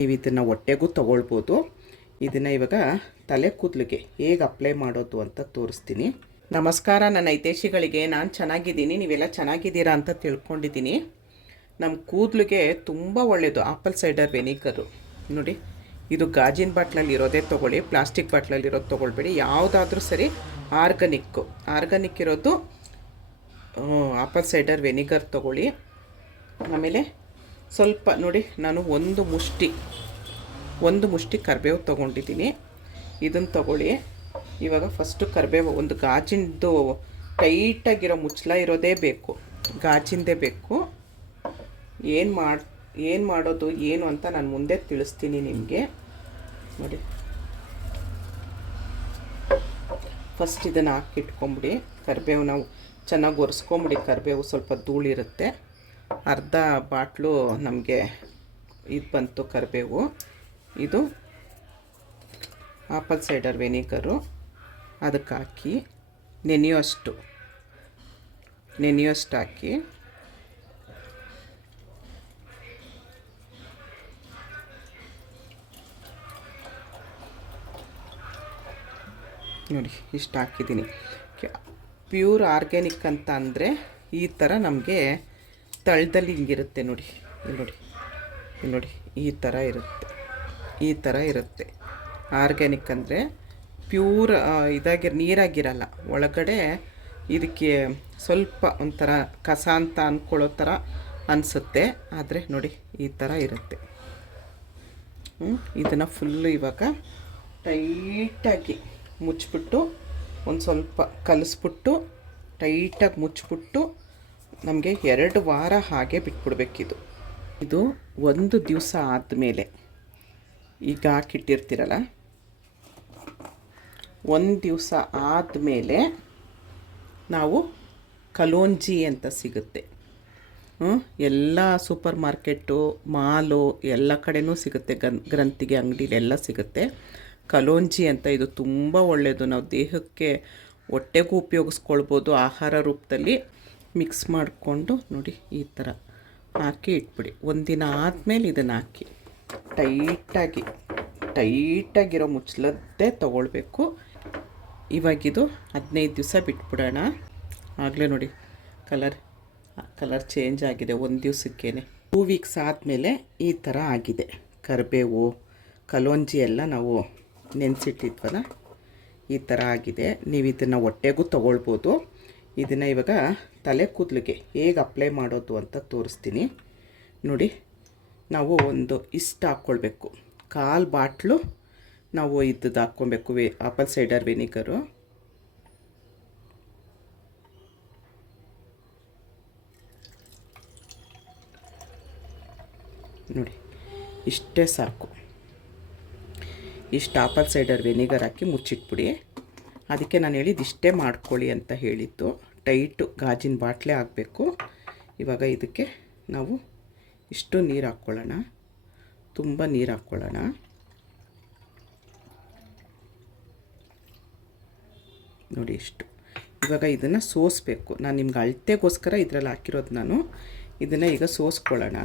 ನೀವು ಇದನ್ನು ಹೊಟ್ಟೆಗೂ ತೊಗೊಳ್ಬೋದು. ಇದನ್ನು ಇವಾಗ ತಲೆ ಕೂದಲಿಗೆ ಹೇಗೆ ಅಪ್ಲೈ ಮಾಡೋದು ಅಂತ ತೋರಿಸ್ತೀನಿ. ನಮಸ್ಕಾರ ನನ್ನ ಹಿತೈಷಿಗಳಿಗೆ. ನಾನು ಚೆನ್ನಾಗಿದ್ದೀನಿ, ನೀವೆಲ್ಲ ಚೆನ್ನಾಗಿದ್ದೀರಾ ಅಂತ ತಿಳ್ಕೊಂಡಿದ್ದೀನಿ. ನಮ್ಮ ಕೂದಲಿಗೆ ತುಂಬ ಒಳ್ಳೆಯದು ಆಪಲ್ ಸೈಡರ್ ವೆನಿಗರು. ನೋಡಿ, ಇದು ಗಾಜಿನ ಬಾಟ್ಲಲ್ಲಿ ಇರೋದೇ ತೊಗೊಳ್ಳಿ, ಪ್ಲಾಸ್ಟಿಕ್ ಬಾಟ್ಲಲ್ಲಿ ಇರೋದು ತೊಗೊಳ್ಬೇಡಿ. ಯಾವುದಾದ್ರೂ ಸರಿ ಆರ್ಗಾನಿಕ್ ಇರೋದು ಆಪಲ್ ಸೈಡರ್ ವೆನಿಗರ್ ತೊಗೊಳ್ಳಿ. ಆಮೇಲೆ ಸ್ವಲ್ಪ ನೋಡಿ, ನಾನು ಒಂದು ಮುಷ್ಟಿ ಕರಿಬೇವು ತೊಗೊಂಡಿದ್ದೀನಿ. ಇದನ್ನು ತೊಗೊಳ್ಳಿ. ಇವಾಗ ಫಸ್ಟು ಕರಿಬೇವು, ಒಂದು ಗಾಜಿಂದು ಟೈಟಾಗಿರೋ ಮುಚ್ಚಳ ಇರೋದೇ ಬೇಕು, ಗಾಜಿಂದೇ ಬೇಕು. ಏನು ಮಾಡೋದು ಏನು ಅಂತ ನಾನು ಮುಂದೆ ತಿಳಿಸ್ತೀನಿ ನಿಮಗೆ. ನೋಡಿ, ಫಸ್ಟ್ ಇದನ್ನು ಹಾಕಿಟ್ಕೊಂಬಿಡಿ. ಕರಿಬೇವು ನಾವು ಚೆನ್ನಾಗಿ ಒರೆಸ್ಕೊಂಬಿಡಿ. ಕರಿಬೇವು ಸ್ವಲ್ಪ ಧೂಳಿರುತ್ತೆ. ಅರ್ಧ ಬಾಟ್ಲು ನಮಗೆ ಇದು ಬಂತು ಕರಿಬೇವು. ಇದು ಆಪಲ್ ಸೈಡರ್ ವೆನಿಗರು, ಅದಕ್ಕೆ ಹಾಕಿ ನೆನೆಯೋಷ್ಟು ಹಾಕಿ ನೋಡಿ, ಇಷ್ಟು ಹಾಕಿದ್ದೀನಿ. ಪ್ಯೂರ್ ಆರ್ಗ್ಯಾನಿಕ್ ಅಂತ ಅಂದರೆ ಈ ಥರ ನಮಗೆ ತಳದಲ್ಲಿ ಹಿಂಗಿರುತ್ತೆ ನೋಡಿ, ನೋಡಿ ಈ ಥರ ಇರುತ್ತೆ. ಆರ್ಗ್ಯಾನಿಕ್ ಅಂದರೆ ಪ್ಯೂರ್ ನೀರಾಗಿರಲ್ಲ. ಒಳಗಡೆ ಇದಕ್ಕೆ ಸ್ವಲ್ಪ ಒಂಥರ ಕಸ ಅಂತ ಅಂದ್ಕೊಳ್ಳೋ ಥರ ಅನಿಸುತ್ತೆ, ಆದರೆ ನೋಡಿ ಈ ಥರ ಇರುತ್ತೆ. ಇದನ್ನು ಫುಲ್ಲು ಇವಾಗ ಟೈಟಾಗಿ ಮುಚ್ಚಿಬಿಟ್ಟು ಒಂದು ಸ್ವಲ್ಪ ಕಲಿಸ್ಬಿಟ್ಟು ಟೈಟಾಗಿ ಮುಚ್ಚಿಬಿಟ್ಟು ನಮಗೆ 2 ವಾರ ಹಾಗೆ ಬಿಟ್ಬಿಡ್ಬೇಕಿದು. ಇದು 1 ದಿವಸ ಆದಮೇಲೆ, ಈಗ ಹಾಕಿಟ್ಟಿರ್ತೀರಲ್ಲ, 1 ದಿವಸ ಆದಮೇಲೆ ನಾವು ಕಲೋಂಜಿ ಅಂತ ಸಿಗುತ್ತೆ. ಎಲ್ಲ ಸೂಪರ್ ಮಾರ್ಕೆಟು, ಮಾಲು ಎಲ್ಲ ಕಡೆನೂ ಸಿಗುತ್ತೆ. ಗ್ರಂಥಿಗೆ ಅಂಗಡಿಲೆಲ್ಲ ಸಿಗುತ್ತೆ ಕಲೋಂಜಿ ಅಂತ. ಇದು ತುಂಬ ಒಳ್ಳೆಯದು. ನಾವು ದೇಹಕ್ಕೆ ಹೊಟ್ಟೆಗೂ ಉಪಯೋಗಿಸ್ಕೊಳ್ಬೋದು. ಆಹಾರ ರೂಪದಲ್ಲಿ ಮಿಕ್ಸ್ ಮಾಡಿಕೊಂಡು ನೋಡಿ ಈ ಥರ ಹಾಕಿ ಇಟ್ಬಿಡಿ. ಒಂದಿನ ಆದಮೇಲೆ ಇದನ್ನು ಹಾಕಿ ಟೈಟಾಗಿರೋ ಮುಚ್ಚಲದ್ದೇ ತೊಗೊಳ್ಬೇಕು. ಇವಾಗಿದು 15 ದಿವಸ ಬಿಟ್ಬಿಡೋಣ. ಆಗಲೇ ನೋಡಿ ಕಲರ್ ಚೇಂಜ್ ಆಗಿದೆ 1 ದಿವಸಕ್ಕೇ. 2 ವೀಕ್ಸ್ ಆದಮೇಲೆ ಈ ಥರ ಆಗಿದೆ. ಕರಿಬೇವು, ಕಲೋಂಜಿ ಎಲ್ಲ ನಾವು ನೆನೆಸಿಟ್ಟಿದ್ವಲ್ಲ, ಈ ಥರ ಆಗಿದೆ. ನೀವು ಇದನ್ನು ಹೊಟ್ಟೆಗೂ ತೊಗೊಳ್ಬೋದು. ಇದನ್ನು ಇವಾಗ ತಲೆ ಕೂದಲಿಗೆ ಹೇಗೆ ಅಪ್ಲೈ ಮಾಡೋದು ಅಂತ ತೋರಿಸ್ತೀನಿ. ನೋಡಿ, ನಾವು ಒಂದು ಇಷ್ಟು ಹಾಕ್ಕೊಳ್ಬೇಕು, 1/4 ಬಾಟ್ಲು ನಾವು ಇದ್ದದ್ದು ಹಾಕ್ಕೊಬೇಕು ಆಪಲ್ ಸೈಡರ್ ವೆನಿಗರು. ನೋಡಿ, ಇಷ್ಟೇ ಸಾಕು. ಇಷ್ಟು ಆಪಲ್ ಸೈಡರ್ ವೆನಿಗರ್ ಹಾಕಿ ಮುಚ್ಚಿಟ್ಬಿಡಿ. ಅದಕ್ಕೆ ನಾನು ಹೇಳಿದ್ದು ಇಷ್ಟೇ ಮಾಡ್ಕೊಳ್ಳಿ ಅಂತ ಹೇಳಿದ್ದು. ಟೈಟು ಗಾಜಿನ ಬಾಟ್ಲೆ ಆಗಬೇಕು. ಇವಾಗ ಇದಕ್ಕೆ ನಾವು ಇಷ್ಟು ನೀರು ಹಾಕ್ಕೊಳ್ಳೋಣ, ತುಂಬ ನೀರು ಹಾಕ್ಕೊಳ್ಳೋಣ. ನೋಡಿ ಇಷ್ಟು. ಇವಾಗ ಇದನ್ನು ಸೋಸಬೇಕು. ನಾನು ನಿಮ್ಗೆ ಅಳತೆಗೋಸ್ಕರ ಇದರಲ್ಲಿ ಹಾಕಿರೋದು ನಾನು. ಇದನ್ನು ಈಗ ಸೋಸ್ಕೊಳ್ಳೋಣ.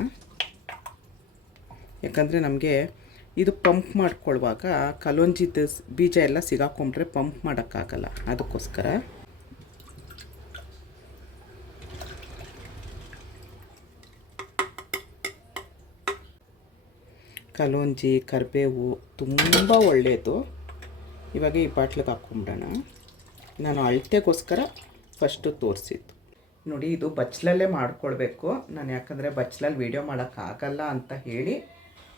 ಯಾಕಂದರೆ ನಮಗೆ ಇದು ಪಂಪ್ ಮಾಡ್ಕೊಳ್ಳುವಾಗ ಕಲೋಂಜಿದ ಬೀಜ ಎಲ್ಲ ಸಿಗಾಕೊಂಡ್ರೆ ಪಂಪ್ ಮಾಡೋಕ್ಕಾಗಲ್ಲ, ಅದಕ್ಕೋಸ್ಕರ. ಕಲೋಂಜಿ, ಕರಿಬೇವು ತುಂಬ ಒಳ್ಳೆಯದು. ಇವಾಗ ಈ ಬಾಟ್ಲಿಗೆ ಹಾಕ್ಕೊಂಬಿಡೋಣ. ನಾನು ಅಳತೆಗೋಸ್ಕರ ಫಸ್ಟು ತೋರಿಸಿದ್ದು. ನೋಡಿ, ಇದು ಬಚ್ಚಲಲ್ಲೇ ಮಾಡ್ಕೊಳ್ಬೇಕು ನಾನು, ಯಾಕಂದರೆ ಬಚ್ಚಲಲ್ಲಿ ವೀಡಿಯೋ ಮಾಡೋಕ್ಕಾಗಲ್ಲ ಅಂತ ಹೇಳಿ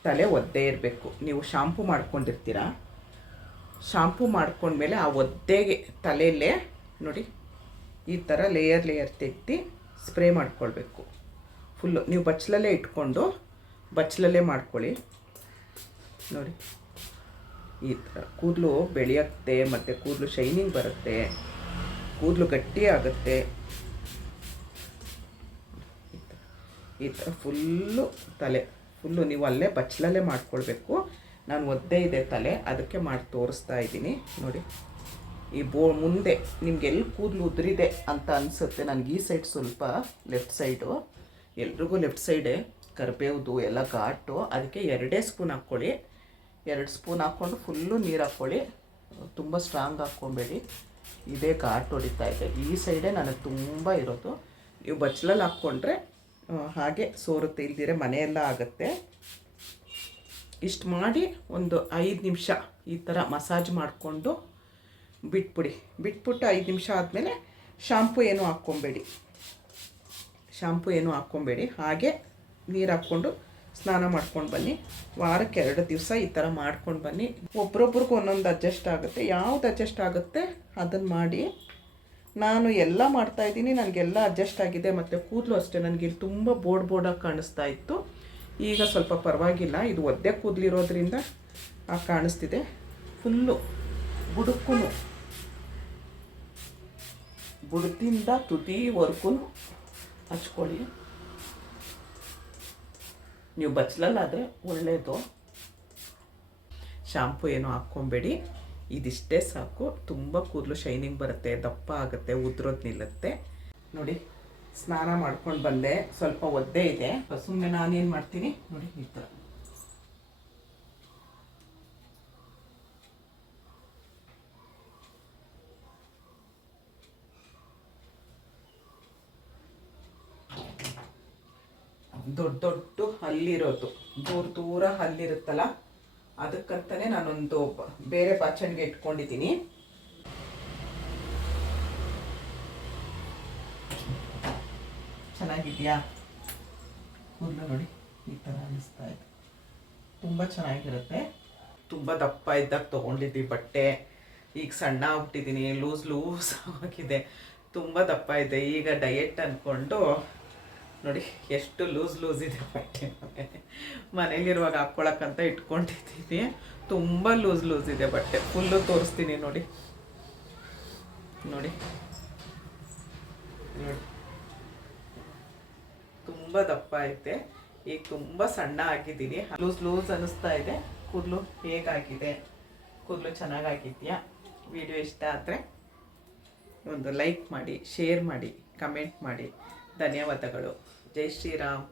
ತಲೆ ಒದ್ದೆ ಇರಬೇಕು. ನೀವು ಶಾಂಪು ಮಾಡ್ಕೊಂಡಿರ್ತೀರ, ಶಾಂಪು ಮಾಡ್ಕೊಂಡ್ಮೇಲೆ ಆ ಒದ್ದೆಗೆ ತಲೆಯಲ್ಲೇ ನೋಡಿ ಈ ಥರ ಲೇಯರ್ ತೆಗ್ದು ಸ್ಪ್ರೇ ಮಾಡ್ಕೊಳ್ಬೇಕು ಫುಲ್ಲು. ನೀವು ಬಚ್ಚಲಲ್ಲೇ ಇಟ್ಕೊಂಡು ಬಚ್ಚಲಲ್ಲೇ ಮಾಡ್ಕೊಳ್ಳಿ. ನೋಡಿ, ಈ ಥರ ಕೂದಲು ಬೆಳೆಯುತ್ತೆ, ಮತ್ತು ಕೂದಲು ಶೈನಿಂಗ್ ಬರುತ್ತೆ, ಕೂದಲು ಗಟ್ಟಿ ಆಗುತ್ತೆ. ಈ ಥರ ಫುಲ್ಲು ಫುಲ್ಲು ನೀವು ಅಲ್ಲೇ ಬಚ್ಚಲಲ್ಲೇ ಮಾಡ್ಕೊಳ್ಬೇಕು. ನಾನು ಒದ್ದೆ ಇದೆ ತಲೆ, ಅದಕ್ಕೆ ಮಾಡಿ ತೋರಿಸ್ತಾ ಇದ್ದೀನಿ. ನೋಡಿ, ಈ ಮುಂದೆ ನಿಮ್ಗೆ ಎಲ್ಲಿ ಕೂದಲು ಉದುರಿದೆ ಅಂತ ಅನಿಸುತ್ತೆ. ನನಗೆ ಈ ಸೈಡ್ ಸ್ವಲ್ಪ ಲೆಫ್ಟ್ ಸೈಡು, ಎಲ್ರಿಗೂ ಲೆಫ್ಟ್ ಸೈಡೇ ಕರಿಬೇವ್ದು ಎಲ್ಲ ಘಾಟು, ಅದಕ್ಕೆ 2 ಸ್ಪೂನ್ ಹಾಕ್ಕೊಳ್ಳಿ. 2 ಸ್ಪೂನ್ ಹಾಕ್ಕೊಂಡು ಫುಲ್ಲು ನೀರು ಹಾಕ್ಕೊಳ್ಳಿ. ತುಂಬ ಸ್ಟ್ರಾಂಗ್ ಹಾಕ್ಕೊಬೇಡಿ, ಇದೇ ಘಾಟ್ ಹೊಡಿತಾ ಇದೆ. ಈ ಸೈಡೇ ನನಗೆ ತುಂಬ ಇರೋದು. ನೀವು ಬಚ್ಚಲಲ್ಲಿ ಹಾಕ್ಕೊಂಡ್ರೆ ಹಾಗೆ ಸೋರುತ್ತೆ, ಇಲ್ದಿರೆ ಮನೆಯೆಲ್ಲ ಆಗುತ್ತೆ. ಇಷ್ಟು ಮಾಡಿ ಒಂದು 5 ನಿಮಿಷ ಈ ಥರ ಮಸಾಜ್ ಮಾಡಿಕೊಂಡು ಬಿಟ್ಬಿಟ್ಟು 5 ನಿಮಿಷ ಆದಮೇಲೆ ಶಾಂಪು ಏನೂ ಹಾಕ್ಕೊಬೇಡಿ. ಹಾಗೆ ನೀರು ಹಾಕ್ಕೊಂಡು ಸ್ನಾನ ಮಾಡ್ಕೊಂಡು ಬನ್ನಿ. ವಾರಕ್ಕೆ 2 ದಿವಸ ಈ ಥರ ಮಾಡ್ಕೊಂಡು ಬನ್ನಿ. ಒಬ್ರೊಬ್ರಿಗೂ ಒಂದೊಂದು ಅಡ್ಜಸ್ಟ್ ಆಗುತ್ತೆ, ಯಾವ್ದು ಅಡ್ಜಸ್ಟ್ ಆಗುತ್ತೆ ಅದನ್ನು ಮಾಡಿ. ನಾನು ಎಲ್ಲ ಮಾಡ್ತಾಯಿದ್ದೀನಿ, ನನಗೆಲ್ಲ ಅಡ್ಜಸ್ಟ್ ಆಗಿದೆ. ಮತ್ತು ಕೂದಲು ಅಷ್ಟೇ, ನನಗೆ ಇಲ್ಲಿ ತುಂಬ ಬೋರ್ಡಾಗಿ ಕಾಣಿಸ್ತಾ ಇತ್ತು. ಈಗ ಸ್ವಲ್ಪ ಪರವಾಗಿಲ್ಲ, ಇದು ಒದ್ದೆ ಕೂದಲಿರೋದ್ರಿಂದ ಕಾಣಿಸ್ತಿದೆ. ಫುಲ್ಲು ಬುಡದಿಂದ ತುದಿವರೆಗೂ ಹಚ್ಕೊಳ್ಳಿ. ನೀವು ಬಚ್ಚಲಲ್ಲಾದರೆ ಒಳ್ಳೆಯದು. ಶಾಂಪು ಏನೂ ಹಾಕ್ಕೊಬೇಡಿ, ಇದಿಷ್ಟೇ ಸಾಕು. ತುಂಬ ಕೂದಲು ಶೈನಿಂಗ್ ಬರುತ್ತೆ, ದಪ್ಪ ಆಗುತ್ತೆ, ಉದ್ರೋದು ನಿಲ್ಲುತ್ತೆ. ನೋಡಿ, ಸ್ನಾನ ಮಾಡ್ಕೊಂಡು ಬಂದೆ. ಸ್ವಲ್ಪ ಒದ್ದೆ ಇದೆ, ಸುಮ್ಮನೆ ನಾನೇನು ಮಾಡ್ತೀನಿ ನೋಡಿ, ಈ ಥರ ದೊಡ್ಡ ಹಲ್ಲಿರೋದು, ದೂರ ಹಲ್ಲಿರುತ್ತಲ್ಲ, ಅದಕ್ಕಂತಲೇ ನಾನೊಂದು ಬೇರೆ ಬಾಚಣಿಗೆ ಇಟ್ಕೊಂಡಿದ್ದೀನಿ. ಚೆನ್ನಾಗಿದೆಯಾ ಕೂದಲು? ನೋಡಿ, ಈ ಥರ ಅನಿಸ್ತಾ ಇದೆ. ತುಂಬ ಚೆನ್ನಾಗಿರುತ್ತೆ. ತುಂಬ ದಪ್ಪ ಇದ್ದಾಗ ತೊಗೊಂಡಿದ್ದಿ ಬಟ್ಟೆ, ಈಗ ಸಣ್ಣ ಆಗ್ಬಿಟ್ಟಿದ್ದೀನಿ, ಲೂಸ್ ಆಗಿದೆ. ತುಂಬ ದಪ್ಪ ಇದೆ. ಈಗ ಡಯೆಟ್ ಅಂದ್ಕೊಂಡು ನೋಡಿ ಎಷ್ಟು ಲೂಸ್ ಇದೆ ಬಟ್ಟೆ. ಮನೇಲಿರುವಾಗ ಹಾಕ್ಕೊಳಕ್ಕಂತ ಇಟ್ಕೊಂಡಿದ್ದೀನಿ. ತುಂಬ ಲೂಸ್ ಇದೆ ಬಟ್ಟೆ. ಫುಲ್ಲು ತೋರಿಸ್ತೀನಿ ನೋಡಿ. ತುಂಬ ದಪ್ಪ ಐತೆ. ಈಗ ತುಂಬ ಸಣ್ಣ ಆಗಿದ್ದೀನಿ, ಲೂಸ್ ಅನ್ನಿಸ್ತಾ ಇದೆ. ಕೂದಲು ಹೇಗಾಗಿದೆ? ಕೂದಲು ಚೆನ್ನಾಗಾಗಿದೆಯಾ? ವಿಡಿಯೋ ಇಷ್ಟ ಆದರೆ ಒಂದು ಲೈಕ್ ಮಾಡಿ, ಶೇರ್ ಮಾಡಿ, ಕಮೆಂಟ್ ಮಾಡಿ. ಧನ್ಯವಾದಗಳು. ಜೈ ಶ್ರೀರಾಮ್.